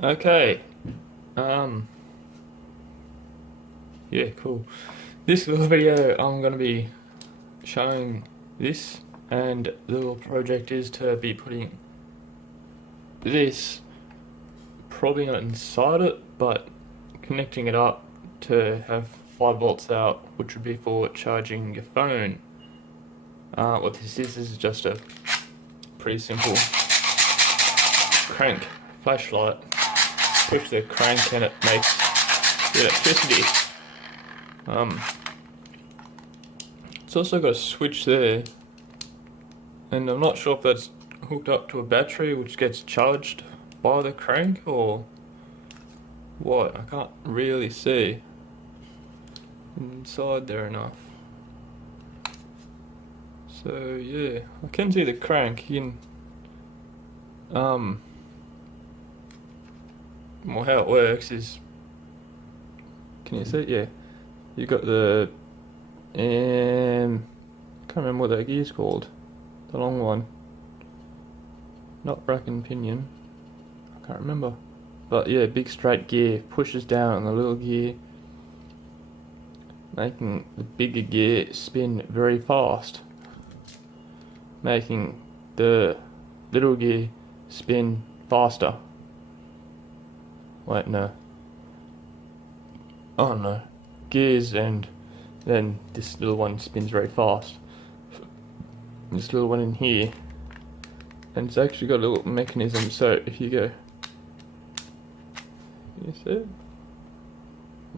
Okay. Yeah, cool. This little video, I'm gonna be showing this, and the little project is to be putting this probably not inside it, but connecting it up to have 5 volts out, which would be for charging your phone. What this is just a pretty simple crank flashlight. Push the crank and it makes the electricity. It's also got a switch there, and I'm not sure if that's hooked up to a battery which gets charged by the crank or what. I can't really see inside there enough. So yeah, I can see the crank. You can, well, how it works is, can you see it? Yeah, you've got the I can't remember what that gear's called, the long one, not rack and pinion, I can't remember, but yeah, big straight gear pushes down on the little gear, making the bigger gear spin very fast, making the little gear spin faster. Wait, no. Oh no. Gears, and then this little one spins very fast. This little one in here. And it's actually got a little mechanism, so if you go... You see it?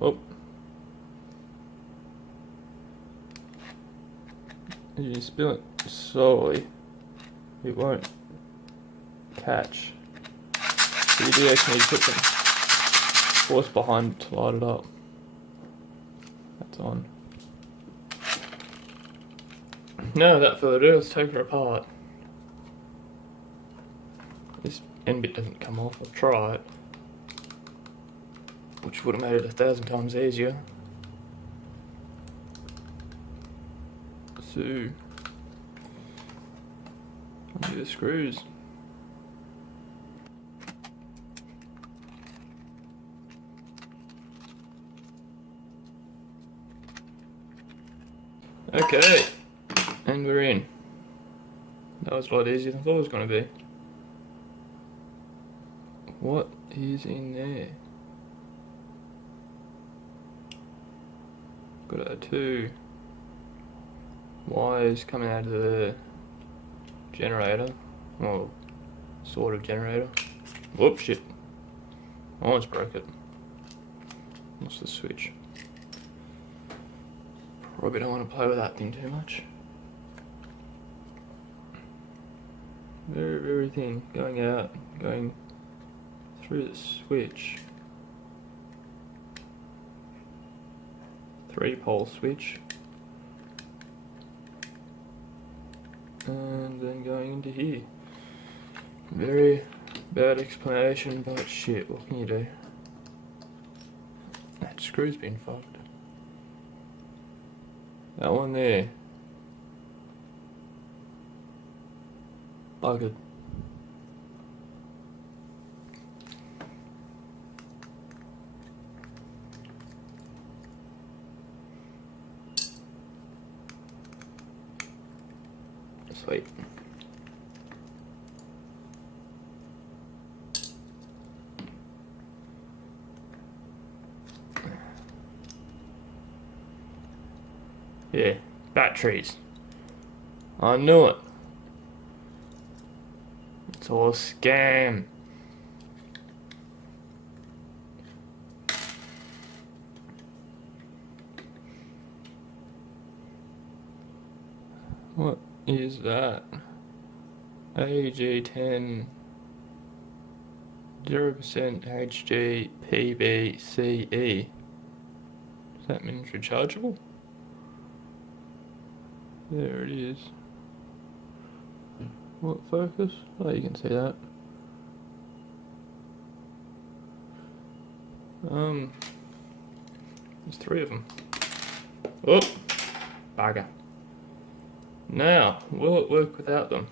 Oh. If you spin it slowly, it won't catch. So you do actually need to put some force behind it to light it up. That's on. Now without further ado, let's take her apart. This end bit doesn't come off, I'll try it. Which would have made it 1,000 times easier. So, undo the screws. Okay, and we're in. That was a lot easier than I thought it was going to be. What is in there? Got 2 wires coming out of the generator, well, sort of generator. Whoops, shit. I almost broke it. What's the switch? Probably don't want to play with that thing too much. Very thin, going out, going through the switch. 3-pole switch. And then going into here. Very bad explanation, but shit, what can you do? That screw's been fucked. That one there. Buggered. Sweet. Yeah, batteries. I knew it. It's all a scam. What is that? AG10 0% HG PBCE. Does that mean it's rechargeable? There it is. What focus? Oh, you can see that. There's 3 of them. Oh, bugger. Now, will it work without them?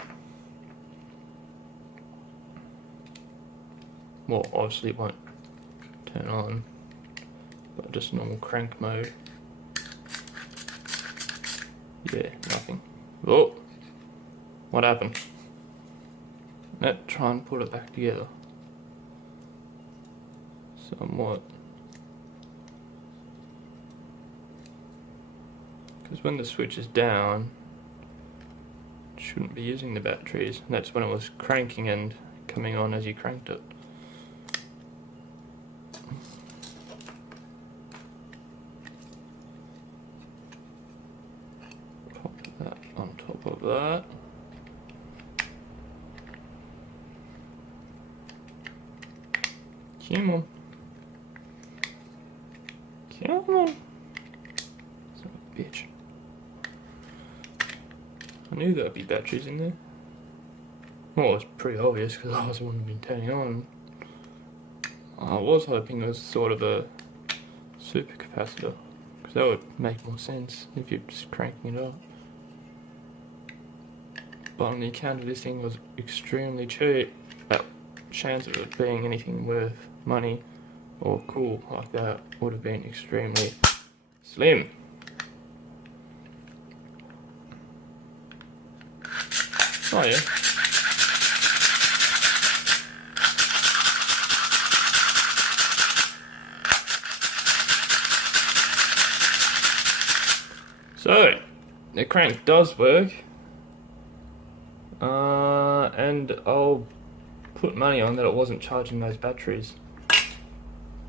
Well, obviously it won't turn on, but just normal crank mode. Yeah, nothing. Oh, what happened? Let's try and put it back together. Somewhat. Because when the switch is down, it shouldn't be using the batteries. And that's when it was cranking and coming on as you cranked it. Pop that on top of that. Come on. Come on. Son of a bitch. I knew there'd be batteries in there. Well, it's pretty obvious because I was the one who'd been turning on. I was hoping it was sort of a supercapacitor, because that would make more sense if you're just cranking it up. But on the account of this thing was extremely cheap, that chance of it being anything worth money or cool like that would have been extremely slim. Oh yeah. So, the crank does work, and I'll put money on that it wasn't charging those batteries.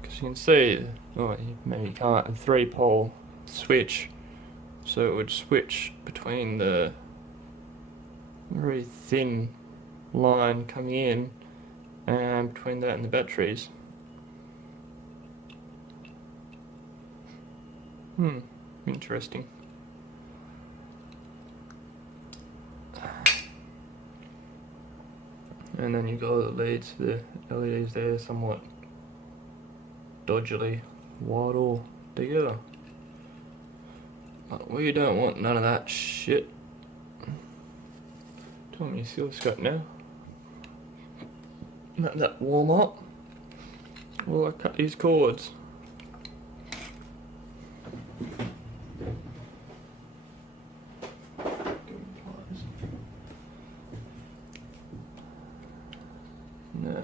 Because you can see, oh, maybe you can't, a 3-pole switch, so it would switch between the very thin line coming in and between that and the batteries. Interesting. And then you've got the leads, the LEDs there, somewhat dodgily wired all together. But we don't want none of that shit. Turn me oscilloscope now. Let that warm up while I cut these cords. Now,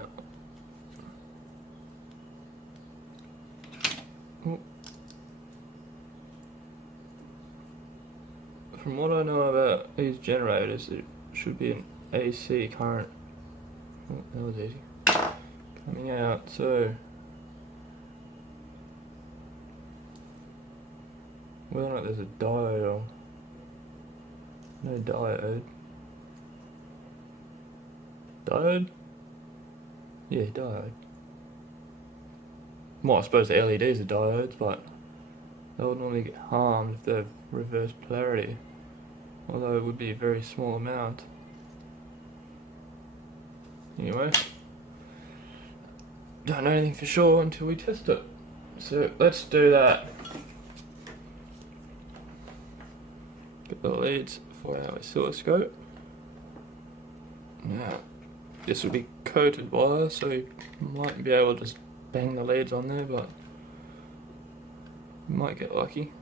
from what I know about these generators, it should be an AC current. Oh, that was easy. Coming out, so whether or not there's a diode or no diode. Diode? Yeah, diode. Well, I suppose the LEDs are diodes, but they would normally get harmed if they're reverse polarity, although it would be a very small amount. Anyway, don't know anything for sure until we test it. So let's do that. Get the leads for our oscilloscope. Now, this will be coated wire, so you might be able to just bang the leads on there, but you might get lucky.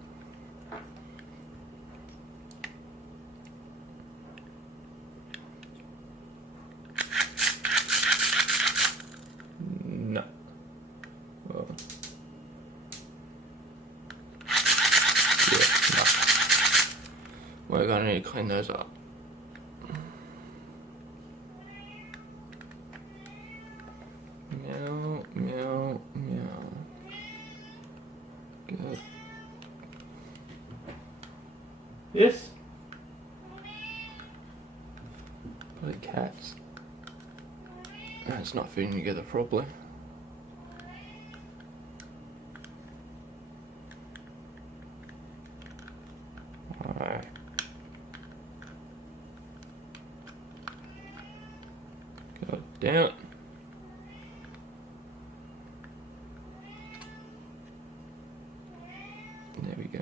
No. Well, yeah, no. We're gonna need to clean those up. Meow, meow, meow. Good. Yes? Bloody cats. And it's not fitting together properly. Alright. God damn it. There we go.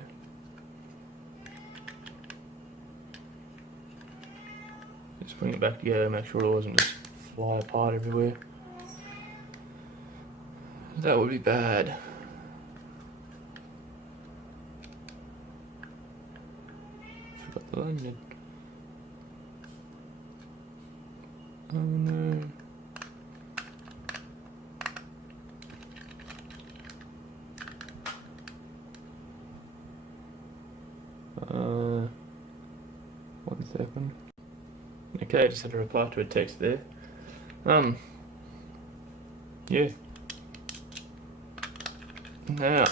Just putting it back together, make sure it doesn't just fly apart everywhere. That would be bad. Forgot the lanyard. Oh no. One second. Okay, I just had to reply to a text there. Yeah. Now.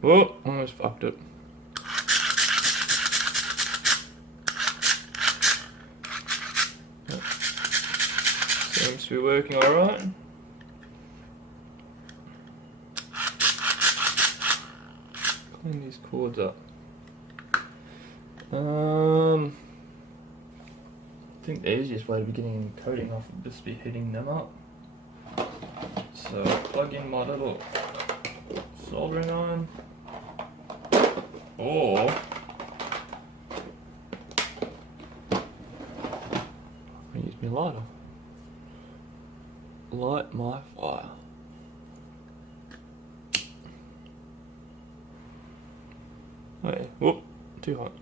Whoa, almost fucked it. Seems to be working alright. Clean these cords up. I think the easiest way to be getting any coating off would just be heating them up. So plug in my little soldering iron, or use my lighter. Light my fire. Oh yeah, whoop, too hot.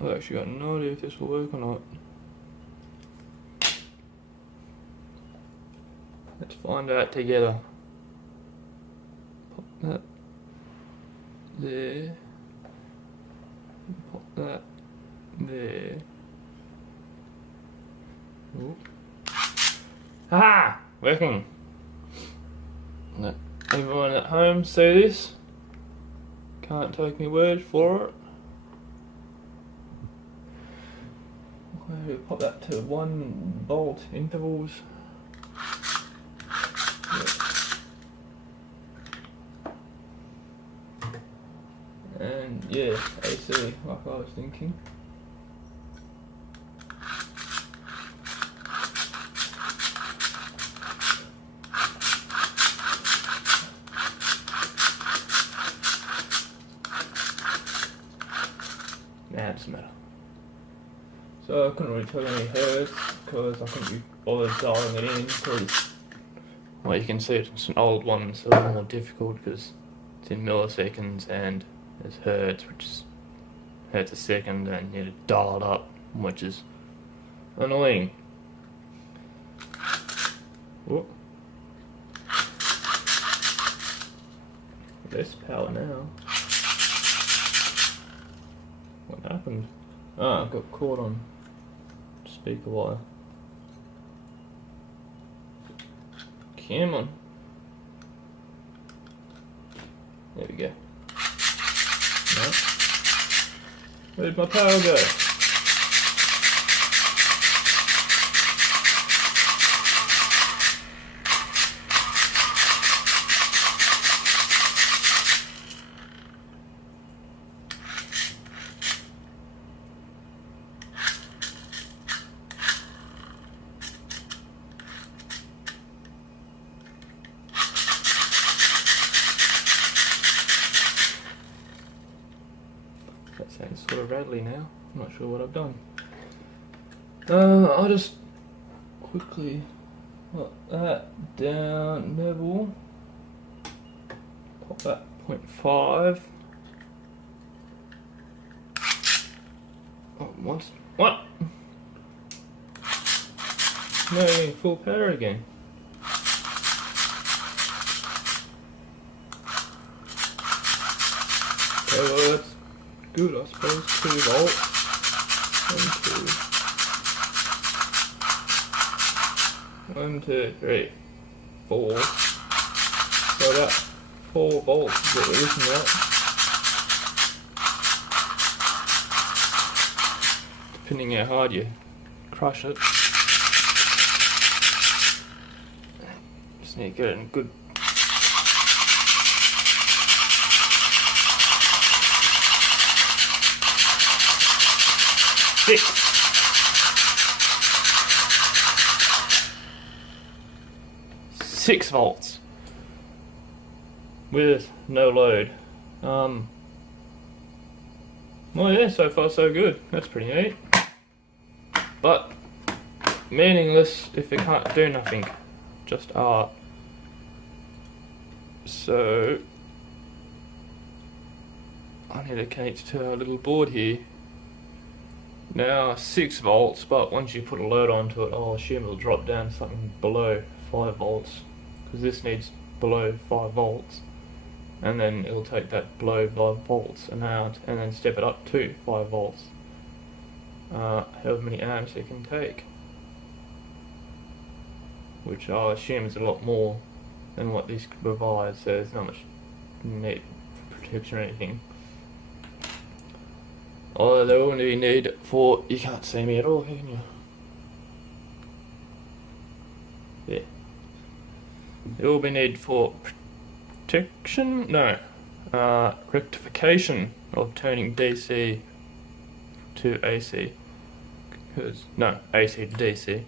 I've actually got no idea if this will work or not. Let's find out together. Pop that there. Pop that there. Ooh. Ah! Working! No. Everyone at home see this? Can't take me word for it. I'm going to pop that to 1 volt intervals. Yep. And yeah, AC, like I was thinking. Nah, it doesn't matter. So I couldn't really tell any hertz because I couldn't be bothered dialing it in because, well, you can see it's an old one, so it's more difficult because it's in milliseconds and there's hertz, which is hertz a second, and you need to dial it up, which is annoying. Whoop. Less power now. What happened? Ah, I got caught on speaker wire. Come on. There we go. No. Where'd my power go? That sounds sort of rattly now. I'm not sure what I've done. I'll just quickly put that down level. Pop that 0.5. Oh, once. What? No, full power again. Okay, well that's good, I suppose. 2 volts. 1, 2, 3, 4. So about 4 volts is what we're looking at. Depending how hard you crush it. Just need to get it in good. Six volts with no load. Well, yeah, so far so good. That's pretty neat. but meaningless if it can't do nothing, just art. So I need to connect to our little board here. Now 6 volts, but once you put a load onto it, I'll assume it'll drop down to something below 5 volts, because this needs below 5 volts, and then it'll take that below 5 volts amount and then step it up to 5 volts, however many amps it can take, which I'll assume is a lot more than what this provides, so there's not much need for protection or anything. Although there will be need for, you can't see me at all, can you? Yeah. There will be need for protection? No. Rectification of turning DC to AC. No, AC to DC.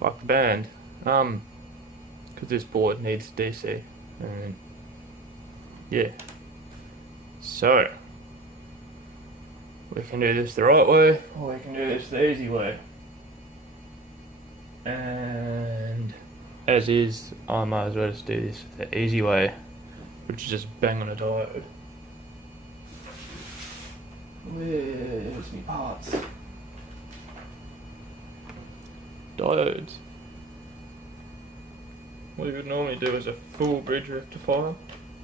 Like the band. Because this board needs DC. And yeah. So we can do this the right way, or we can do this the easy way. And as is, I might as well just do this the easy way, which is just bang on a diode. Where's my parts? Diodes. What you would normally do is a full bridge rectifier,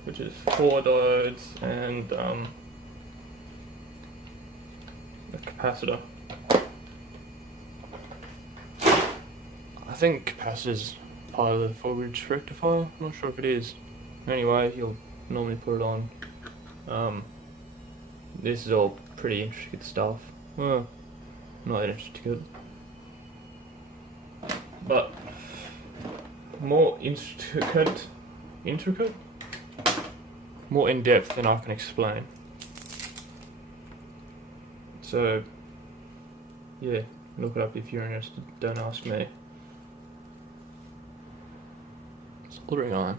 which is 4 diodes and a capacitor. I think capacitor's part of the full bridge rectifier. I'm not sure if it is. Anyway, you'll normally put it on. This is all pretty intricate stuff. Well, not that intricate, but more intricate, more in depth than I can explain. So, yeah, look it up if you're interested, don't ask me. Soldering iron.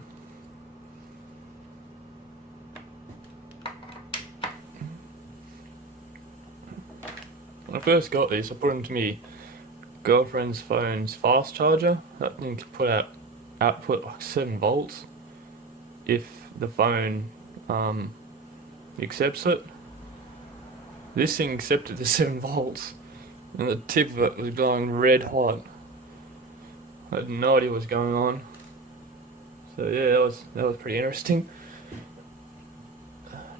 When I first got these, I put them to my girlfriend's phone's fast charger. That thing can put out output like 7 volts if the phone accepts it. This thing accepted the 7 volts, and the tip of it was glowing red hot. I had no idea what was going on. So yeah, that was pretty interesting.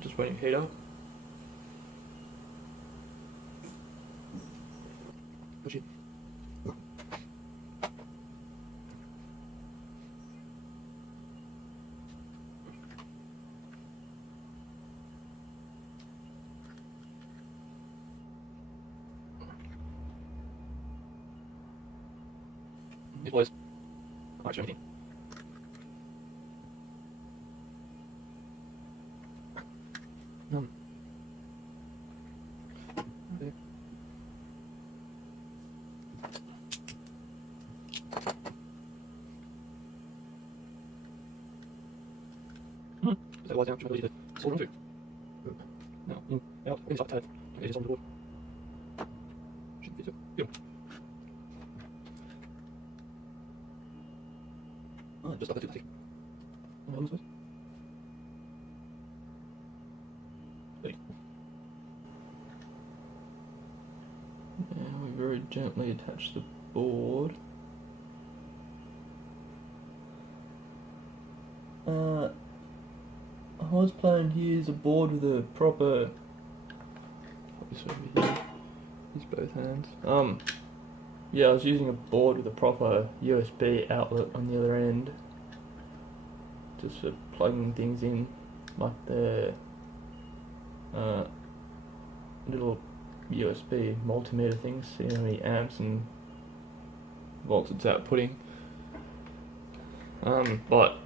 Just waiting to heat up. Push it. It was actually anything. Okay. So why don't you believe it? So through. No, in, out, inside tight. It is on the board. Should be so. Good. Ah, just like that too. On this way. And we very gently attach the board. I was planning to use a board with a proper. This over here. Use both hands. Yeah, I was using a board with a proper USB outlet on the other end, just for plugging things in, like the little USB multimeter things, see how many amps and volts it's outputting. But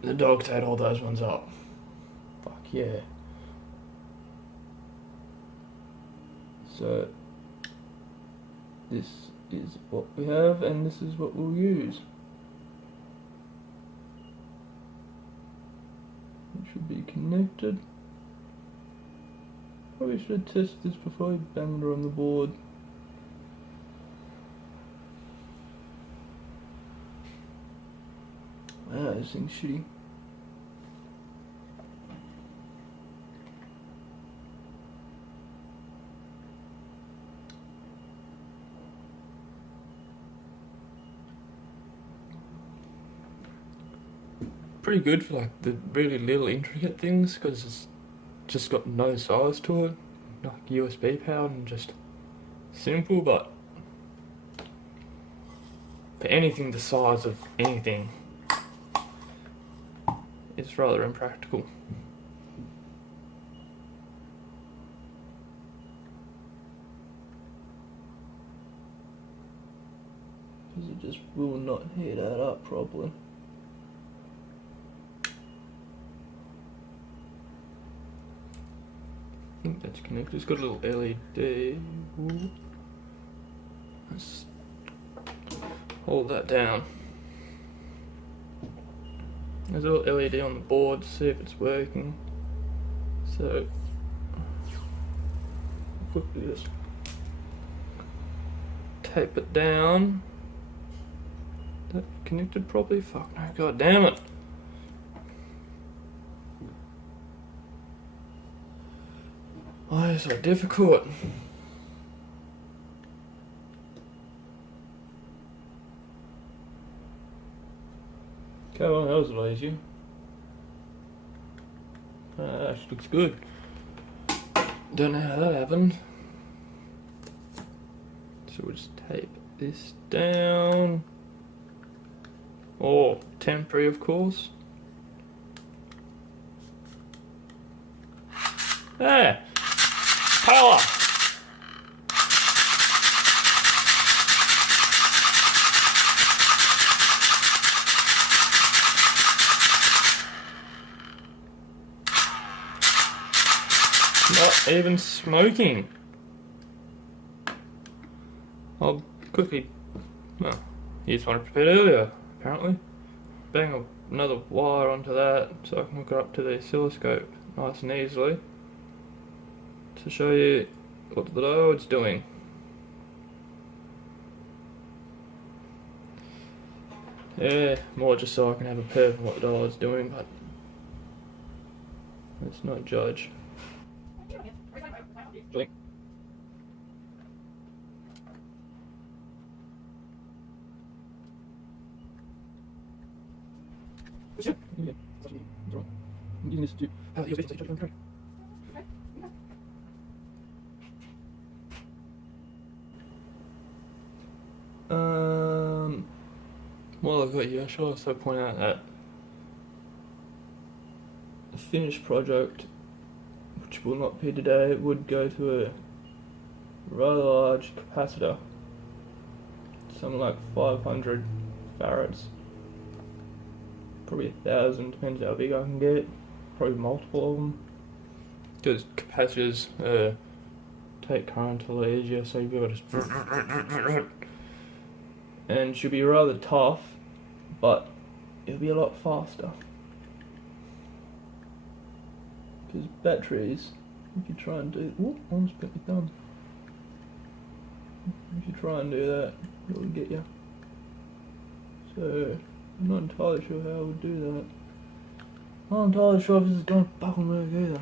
the dog tied all those ones up. Fuck yeah. So this is what we have, and this is what we'll use. It should be connected. Probably should have tested this before I banged it on the board. this thing's shitty. Pretty good for like the really little intricate things because it's just got no size to it, like USB powered and just simple, but for anything the size of anything, it's rather impractical. Because it just will not heat that up properly. I think that's connected. It's got a little LED. Ooh. Let's hold that down. There's a little LED on the board to see if it's working. So, quickly just tape it down. That connected properly? Fuck no, god damn it. Why is it so difficult? Okay, well, that was a lot easier. Actually looks good. Don't know how that happened. So we'll just tape this down. Oh, temporary, of course. There! Power! Not even smoking. I'll quickly, well, here's one I prepared earlier, apparently. Bang another wire onto that so I can hook it up to the oscilloscope nice and easily to show you what the diode's doing. Yeah, more just so I can have a perv of what the diode's doing, but let's not judge. While I've got you, I should also point out that the finished project, which will not be today, would go to a rather large capacitor, something like 500 farads, probably 1,000, depends how big I can get, probably multiple of them, because capacitors take current a lot easier, so you've got to just and should be rather tough, but it'll be a lot faster. Because batteries, if you try and do, whoop, I almost bent my thumb. If you try and do that, it will get you. So, I'm not entirely sure how I would do that. I'm not entirely sure if this is going to fucking work either.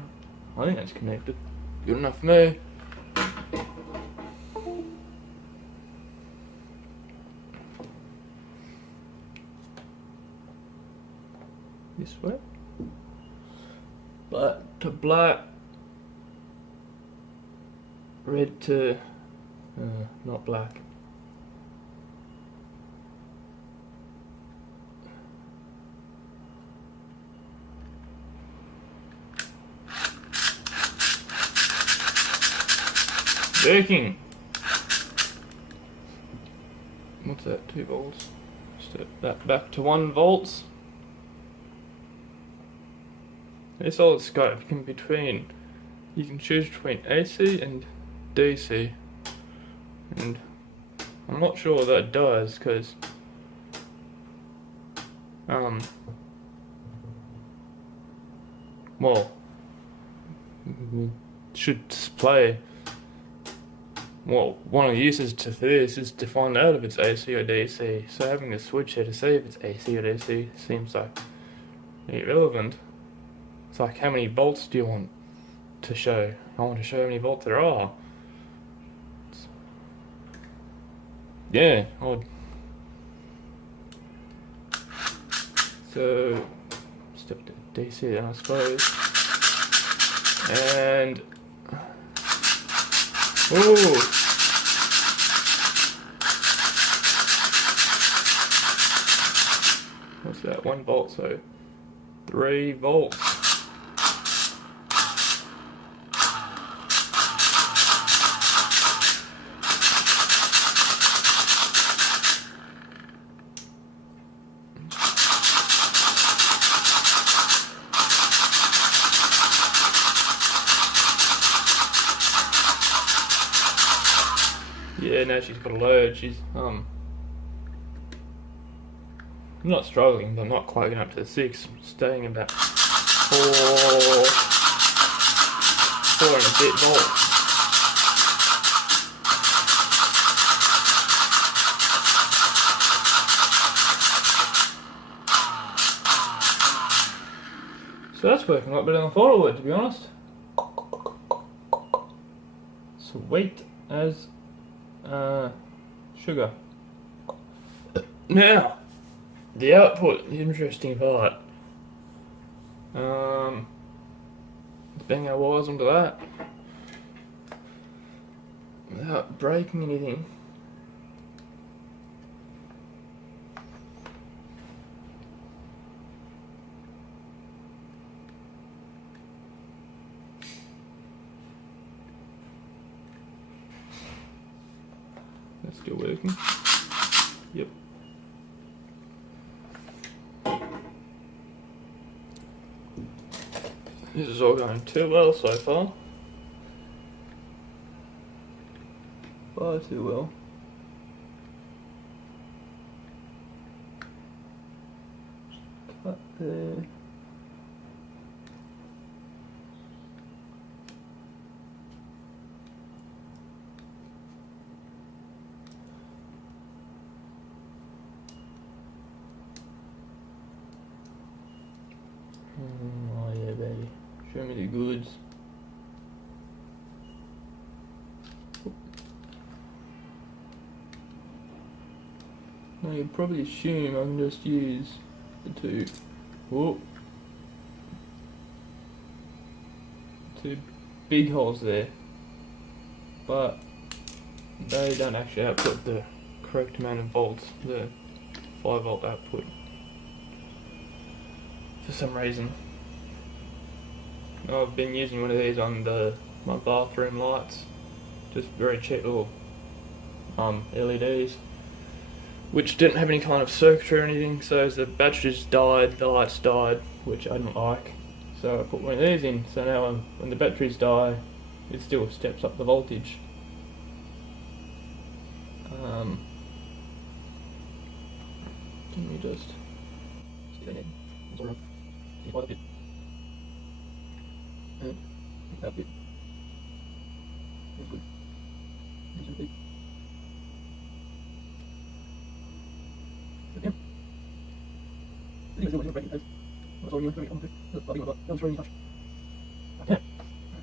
I think that's connected. Good enough for me. This way. Black to black. Red to not black. Working. What's that? 2 volts. Step that back to 1 volts. This oscilloscope can between. You can choose between AC and DC, and I'm not sure what that does because well, it should display well, one of the uses to this is to find out if it's AC or DC. So having a switch here to see if it's AC or DC seems like irrelevant. It's like, how many volts do you want to show? I want to show how many volts there are. Yeah, so step to DC then, I suppose. And ooh, what's that? 1 volt, so 3 volts. Yeah, now she's got a load. She's I'm not struggling, but I'm not quite getting up to the 6. I'm staying about 4 and a bit volts. So that's working a lot better than I thought it would, to be honest. Sweet as sugar. Now, the output, the interesting part. Bang our wires onto that without breaking anything. That's still working. Yep. This is all going too well so far. Far too well. Cut there. Oh yeah, baby. Show me the goods. Now you'd probably assume I can just use the two big holes there, but they don't actually output the correct amount of volts, the 5 volt output, for some reason. I've been using one of these on my bathroom lights, just very cheap little LEDs, which didn't have any kind of circuitry or anything, so as the batteries died, the lights died, which I didn't like. So I put one of these in, so now when the batteries die, it still steps up the voltage. Can we just see that in? Sort of. Quite a bit. And that bit. That's good. That's okay. Yeah. I think it's still breaking. That's all you want to do. That's what I'm doing. That's touch. Okay.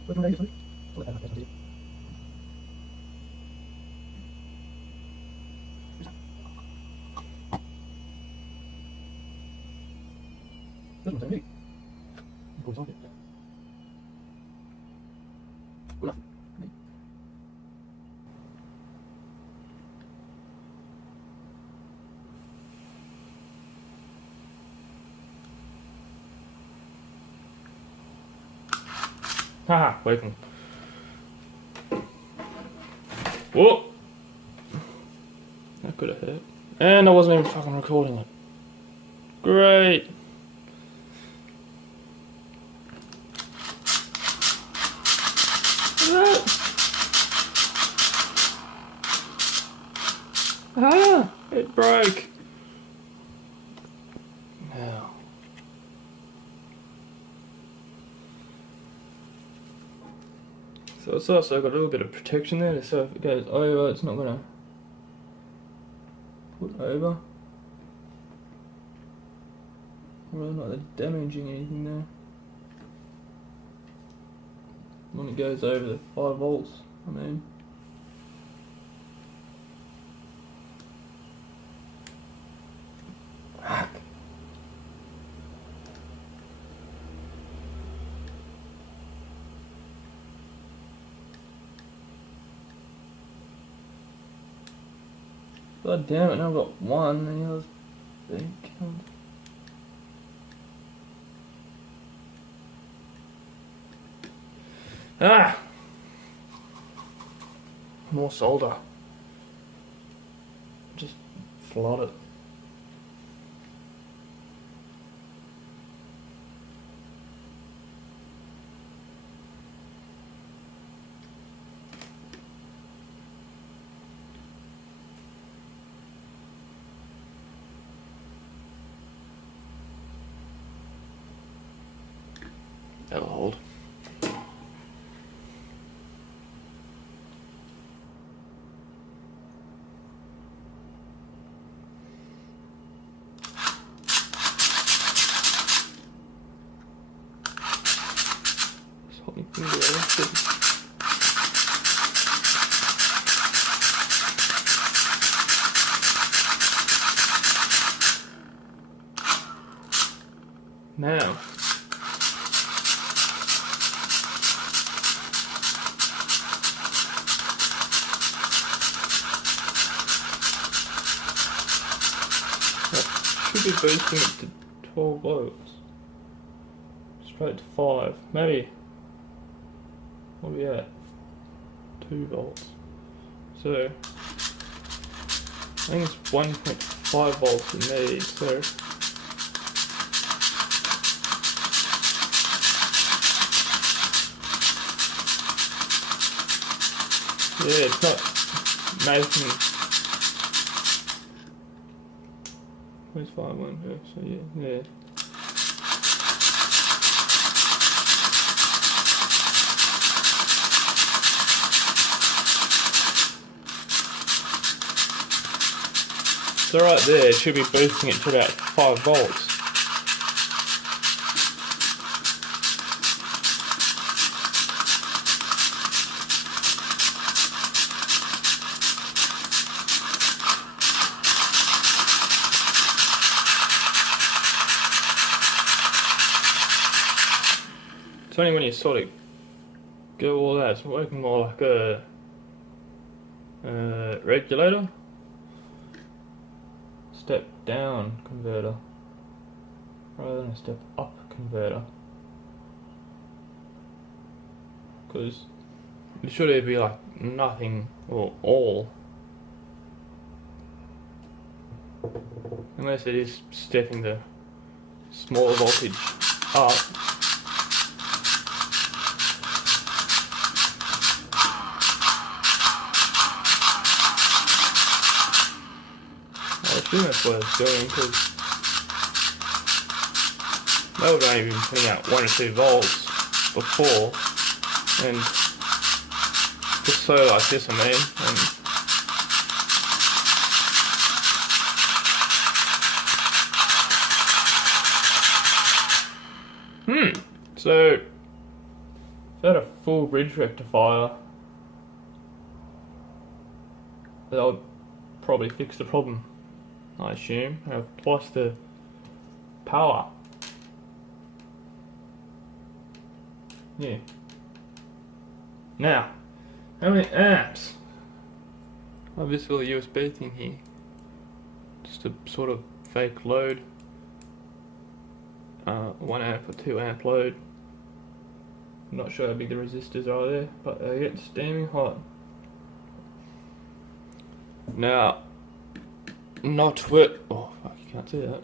What's my name? Let that happen. That's what I'm doing. Go socket. Good. Haha, working. Whoa! That could have hurt. And I wasn't even fucking recording it. Great! Ah! It broke! Now. So So it's also got a little bit of protection there, so if it goes over, it's not gonna put over. Really not damaging anything there. When it goes over the 5 volts, I mean. God damn it, now I've got one and the other's being killed. Ah! More solder. Just flood it. That'll hold. Just hold my finger there. Now, should be boosting it to 12 volts. Straight to 5. Maybe. What are we at? 2 volts. So, I think it's 1.5 volts it needs. So, yeah, it's not making. Where's 5.1? So yeah. So right there, it should be boosting it to about 5 volts. It's only when you sort of go all that, it's working more like a regulator. Step down converter rather than a step up converter, because it should either be like nothing or all, unless it is stepping the smaller voltage up. I assume that's what it's doing, because they were only been putting out 1 or 2 volts before, and just so like this, I mean, so if I had a full bridge rectifier, that would probably fix the problem. I assume. I have twice the power. Yeah. Now, how many amps? I've just got a USB thing here. Just a sort of fake load. 1 amp or 2 amp load. I'm not sure how big the resistors are there, but they get steaming hot. Now, oh fuck, you can't see that.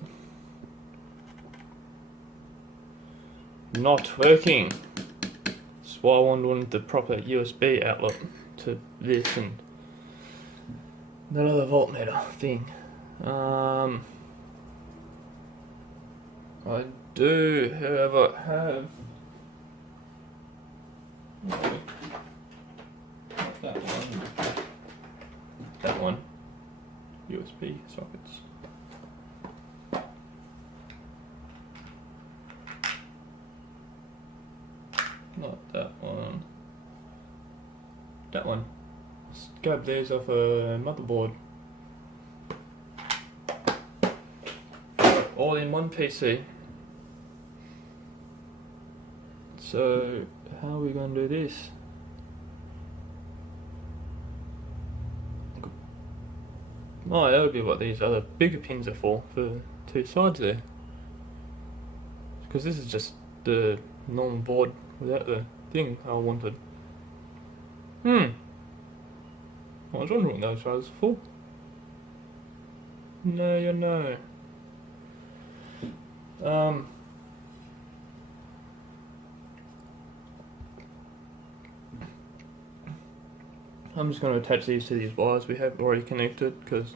Not working. That's why I wanted the proper USB outlet to this and that other voltmeter thing. I do, however, have USB sockets. Not that one. That one. Let's grab these off a motherboard. All in one PC. So, how are we going to do this? Oh, that would be what these other bigger pins are for two sides there. Because this is just the normal board without the thing I wanted. I was wondering what those ones are for. No, you know. I'm just going to attach these to these wires we have already connected because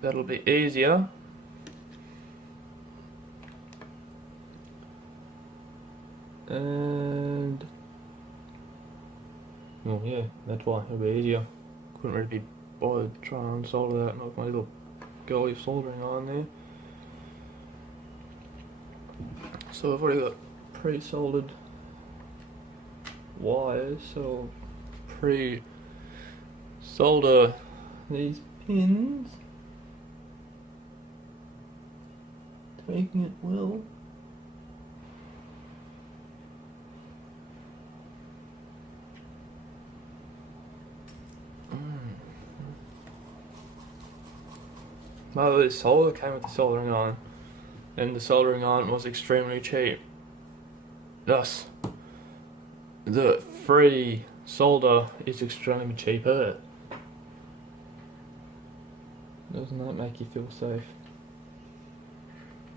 that'll be easier. And oh yeah, that's why it'll be easier. Couldn't really be bothered trying to solder that with my little girly soldering iron there. So I've already got pre-soldered wires, so pre-solder these pins, taking it well. Well, this solder came with the soldering iron, and the soldering iron was extremely cheap. Thus, the free solder is extremely cheaper. Doesn't that make you feel safe?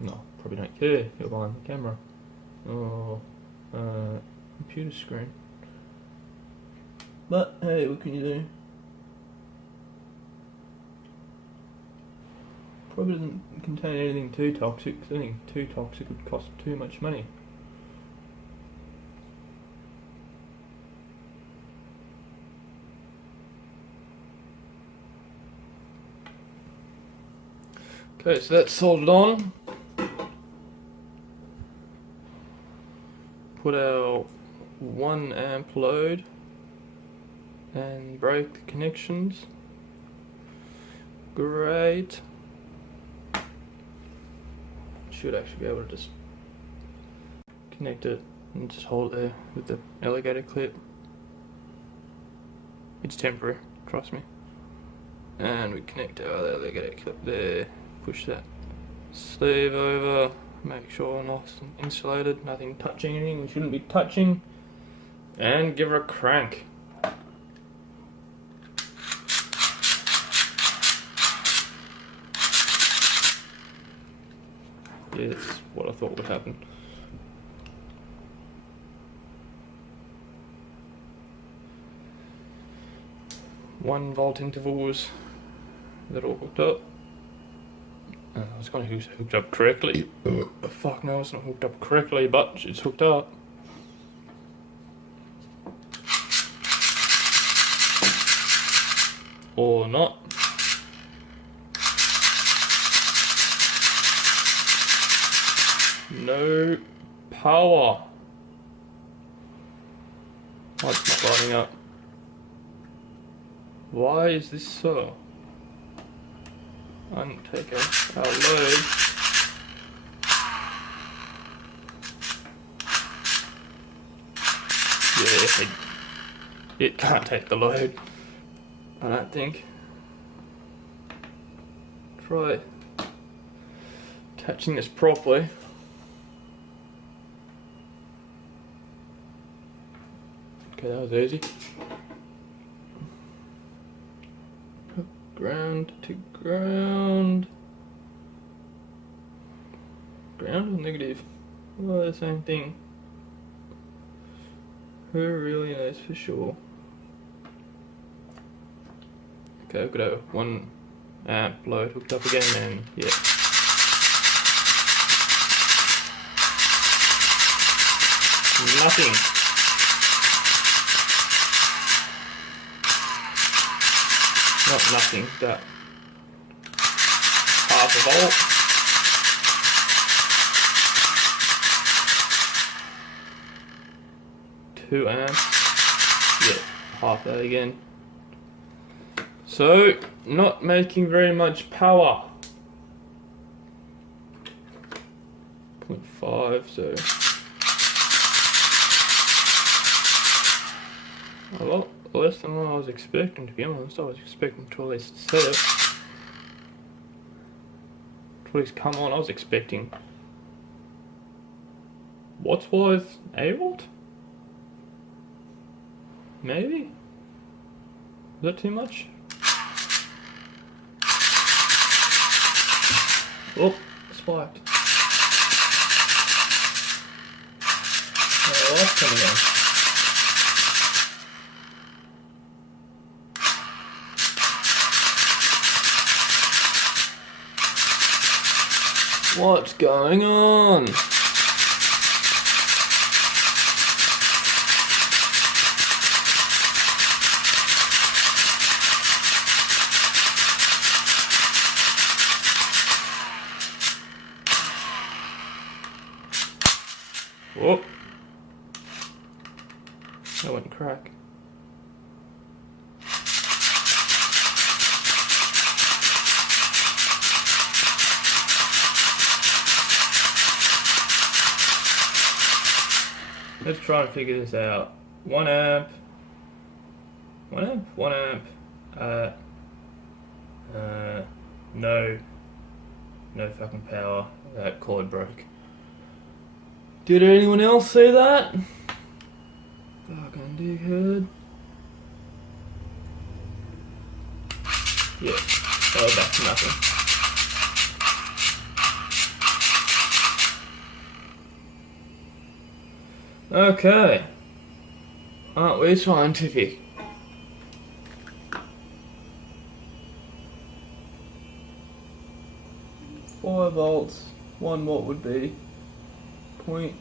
No, probably don't care. You're behind the camera. Oh, computer screen. But hey, what can you do? Probably doesn't contain anything too toxic. Anything too toxic would cost too much money. Okay, so that's soldered on. Put our 1 amp load and break the connections. Great. Should actually be able to just connect it and just hold it there with the alligator clip. It's temporary, trust me. And we connect our other alligator clip there, push that sleeve over, make sure nice and insulated, nothing touching anything we shouldn't be touching, and give her a crank. Yeah, that's what I thought would happen. One volt intervals that all hooked up. It's kind of hooked up correctly. Fuck no, it's not hooked up correctly, but it's hooked up. Or not. No power. Oh, it's not lighting up. Why is this so? Take our load. Yeah, it can't take the load, I don't think. Try attaching this properly. Okay, that was easy. Ground to ground. Ground or negative? Well, the same thing. Who really knows for sure? Okay, I've got a 1 amp load hooked up again, and yeah. Nothing. Not nothing, that half a volt. Two amps. Yeah, half that again. So, not making very much power. 0.5, so a lot less than what I was expecting, to be honest. I was expecting to at least set it. To at least come on, I was expecting watts wise 8 volt? Maybe? Is that too much? Oh, spiked. Oh, that's coming on. What's going on? Whoop. That went crack. Let's try and figure this out. 1 amp. 1 amp? 1 amp. No fucking power. That cord broke. Did anyone else see that? Fucking dickhead. Yeah. Oh, back to nothing. Okay. Aren't we scientific? Five volts, 1 watt would be 5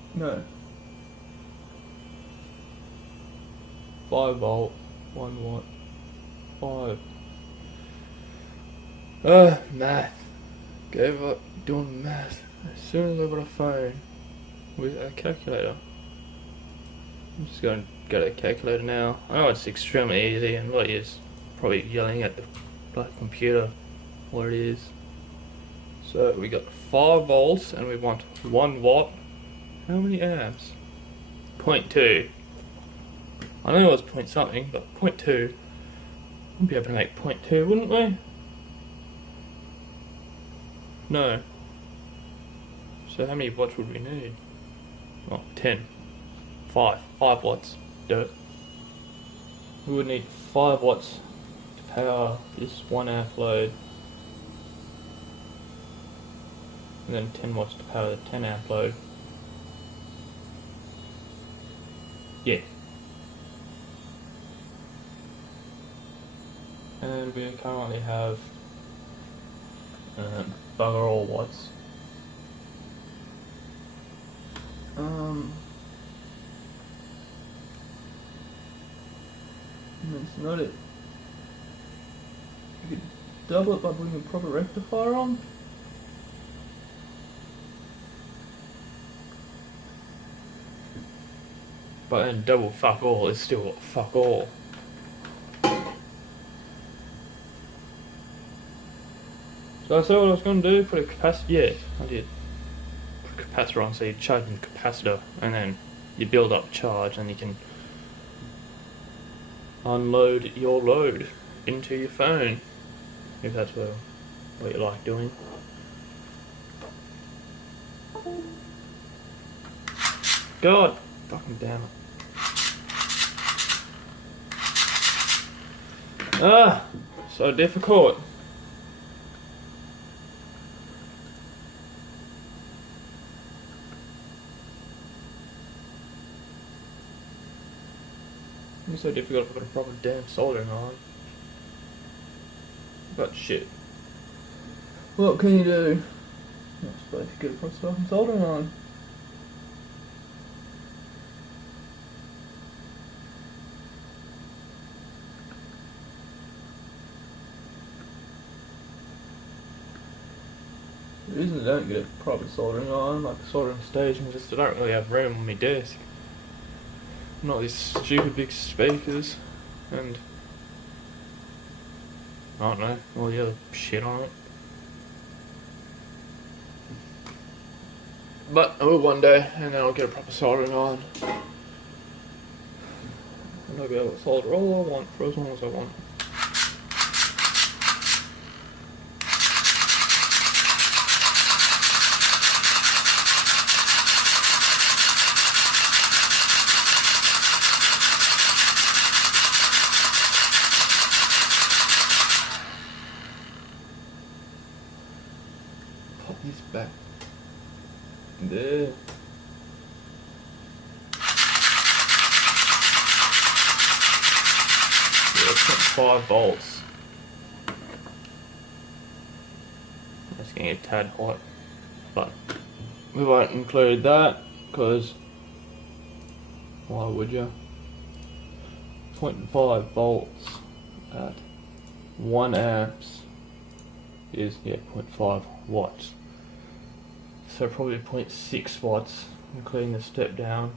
volt, 1 watt, 5. Math. Gave up doing math as soon as I got a phone with a calculator. I'm just going to go to a calculator now. I know it's extremely easy, and Lottie is probably yelling at the black computer what it is. So we got 5 volts and we want 1 watt. How many amps? 0.2. I know it was point something, but 0.2. We'd be able to make 0.2, wouldn't we? No. So how many watts would we need? Oh, 10. 5 watts. Dirt. We would need 5 watts to power this 1 amp load. And then 10 watts to power the 10 amp load. Yeah. And we currently have bugger all watts. That's not it. You could double it by putting a proper rectifier on. But then double fuck all is still fuck all. So I said what I was going to do, put a capacitor, yeah, I did. Put a capacitor on, so you charge the capacitor, and then you build up charge, and you can unload your load into your phone, if that's what you like doing. God fucking damn it. So difficult. It's so difficult if I've got a proper damn soldering iron. But shit. What can you do? I suppose you get a proper fucking soldering iron. The reason I don't get a proper soldering iron, like a soldering station, is just I don't really have room on my desk. Not these stupid big speakers, and I don't know, all the other shit on it. But I will one day, and then I'll get a proper soldering iron. And I'll be able to solder all I want for as long as I want. Pop this back. There. Yeah, it's got 5 volts. That's getting a tad hot, but we won't include that because why would you? 0.5 volts at 1 amps is 0.5 watts. So probably 0.6 watts, including the step down.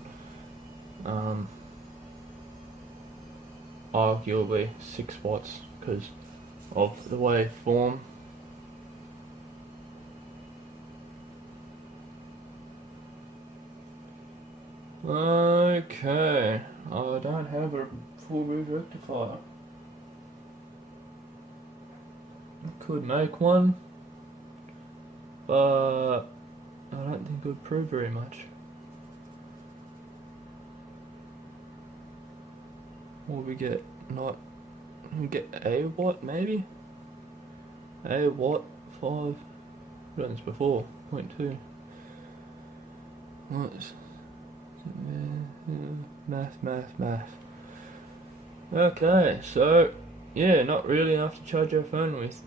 Arguably 6 watts because of the waveform. Okay, I don't have a full bridge rectifier. I could make one, but I don't think it would prove very much. What we get? We get a watt maybe? A watt 5. I've done this before. 0.2. What's math. Okay, so yeah, not really enough to charge our phone with.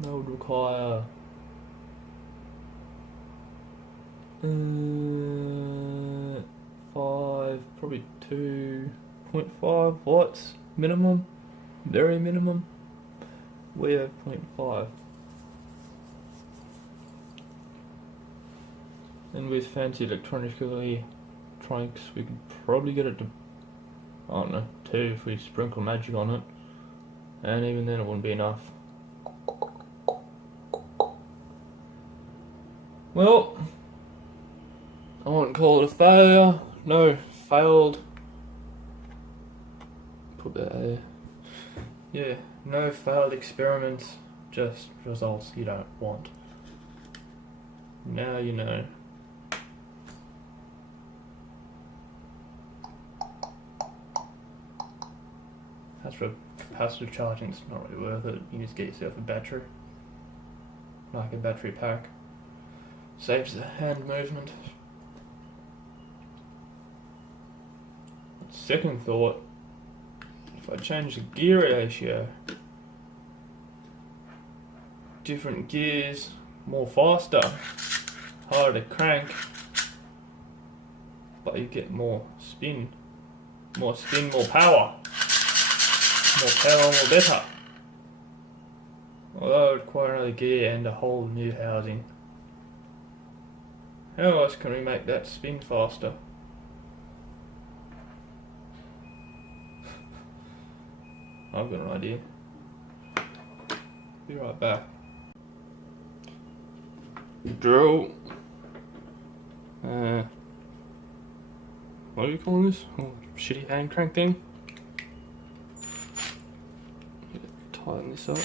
That would require 5, probably 2.5 watts minimum, very minimum. We have 0.5, and with fancy electronics, we could probably get it to, I don't know, 2 if we sprinkle magic on it, and even then it wouldn't be enough. Well, I wouldn't call it a failure. No, failed. Put that there. Yeah, no failed experiments, just results you don't want. Now you know. As for capacitive charging, it's not really worth it. You just get yourself a battery, like a battery pack. Saves the hand movement. Second thought, if I change the gear ratio, different gears, more faster, harder to crank, but you get more spin, more power, more better. Although it would require another gear and a whole new housing. How else can we make that spin faster? I've got an idea. Be right back. Drill. What are you calling this? Oh, shitty hand crank thing. Tighten this up.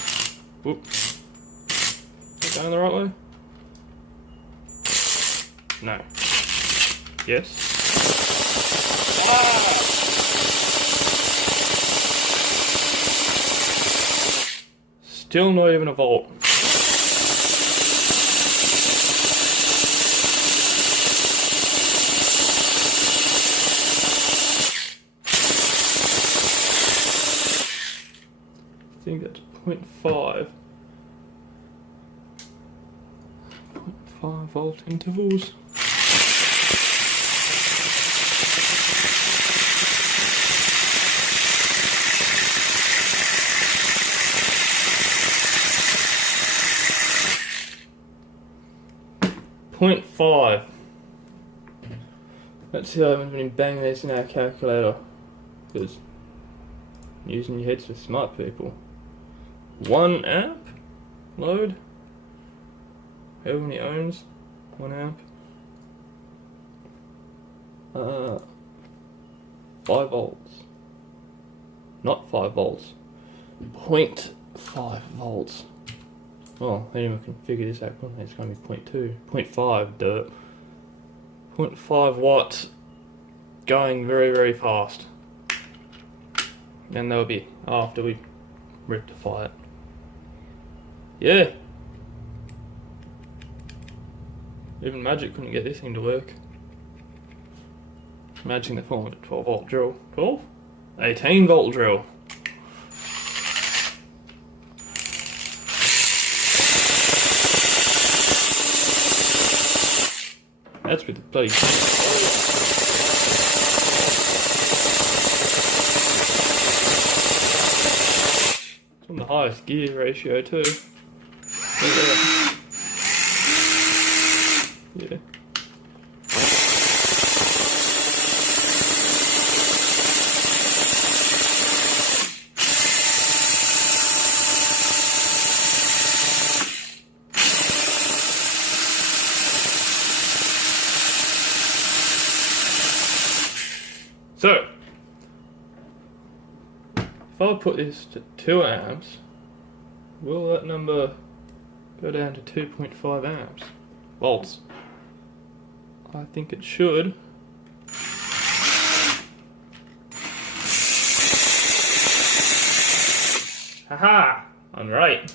Whoop. Is it going the right way? No. Yes. Ah! Still not even a volt. I think that's 0.5. 0.5 volt intervals. 0.5. Let's see how I've been banging this in our calculator. Because using your heads for smart people. 1 amp load. However many ohms. 1 amp. 5 volts. Not 5 volts. 0.5 volts. Oh, anyone can figure this out. It's going to be 0.2. 0.5, dirt. 0.5 watts going very, very fast. And that'll be after we rectify it. Yeah. Even Magic couldn't get this thing to work. Imagine the form of a 12 volt drill. 12? 18 volt drill. That's with the bloody... It's on the highest gear ratio too. Yeah. So, if I put this to 2 amps, will that number go down to 2.5 amps? Volts. I think it should. Haha! I'm right.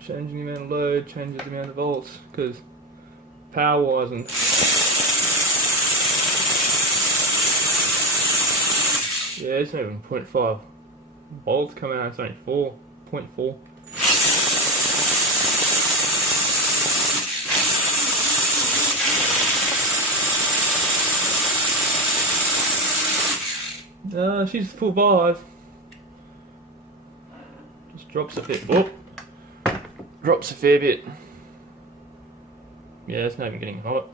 Changing the amount of load changes the amount of volts, because power wise and yeah, it's not even 0.5 volts coming out, it's only 4.4. She's full 5. Just drops a bit. Whoop. Drops a fair bit. Yeah, it's not even getting hot.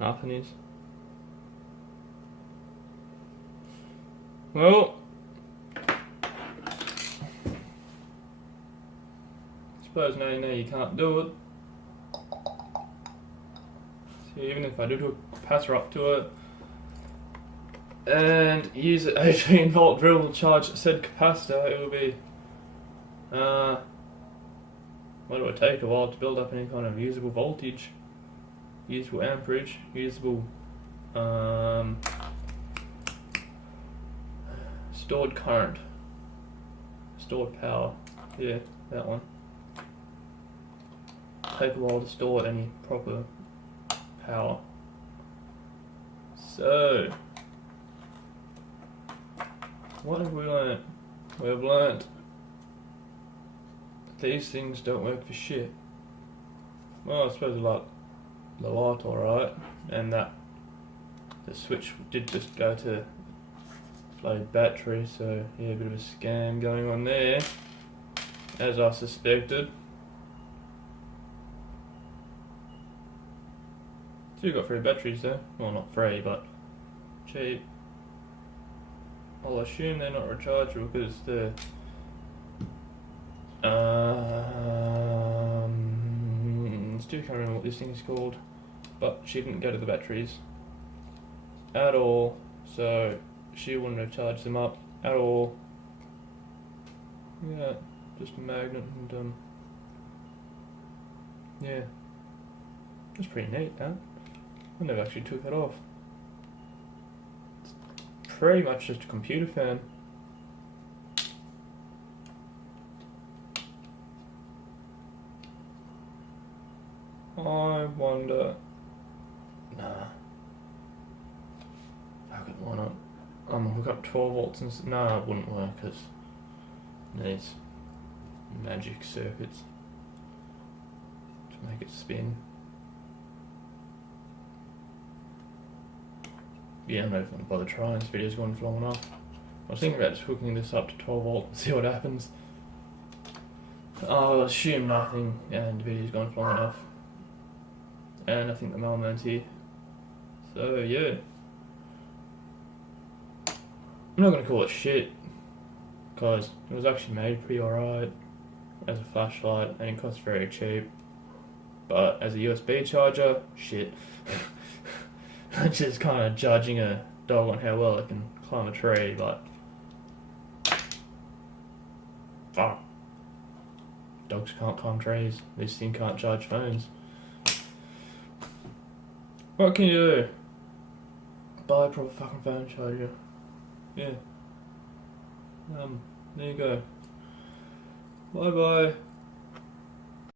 Nothing is. Well, I suppose now you know you can't do it. So even if I do a capacitor up to it and use an 18 volt drill to charge said capacitor, it will be what would it take a while to build up any kind of usable voltage, usable amperage, usable stored current, stored power. Yeah, that one. Take a while to store any proper power. So, what have we learnt? We've learnt these things don't work for shit. Well, I suppose like the light alright, and that the switch did just go to bloody battery, so yeah, a bit of a scam going on there, as I suspected. So you got free batteries there. Well, not free, but cheap. I'll assume they're not rechargeable because they're still can't remember what this thing is called, but she didn't go to the batteries at all, so she wouldn't have charged them up at all. Yeah, just a magnet and yeah, that's pretty neat, huh? I never actually took that off. It's pretty much just a computer fan. I wonder. Nah. Fuck it, why not? I'm gonna hook up 12 volts and. Nah, it wouldn't work because it needs magic circuits to make it spin. yeah, I'm not even gonna bother trying. This video's gone for long enough. I was thinking about just hooking this up to 12 volt and see what happens. I'll assume nothing, and the video's gone for long enough. And I think the mailman's here. So yeah. I'm not gonna call it shit, because it was actually made pretty alright as a flashlight, and it cost very cheap. But as a USB charger, shit. I'm just kind of judging a dog on how well it can climb a tree, but fuck. Dogs can't climb trees. This thing can't charge phones. What can you do? Buy a proper fucking phone charger. Yeah. There you go. Bye bye.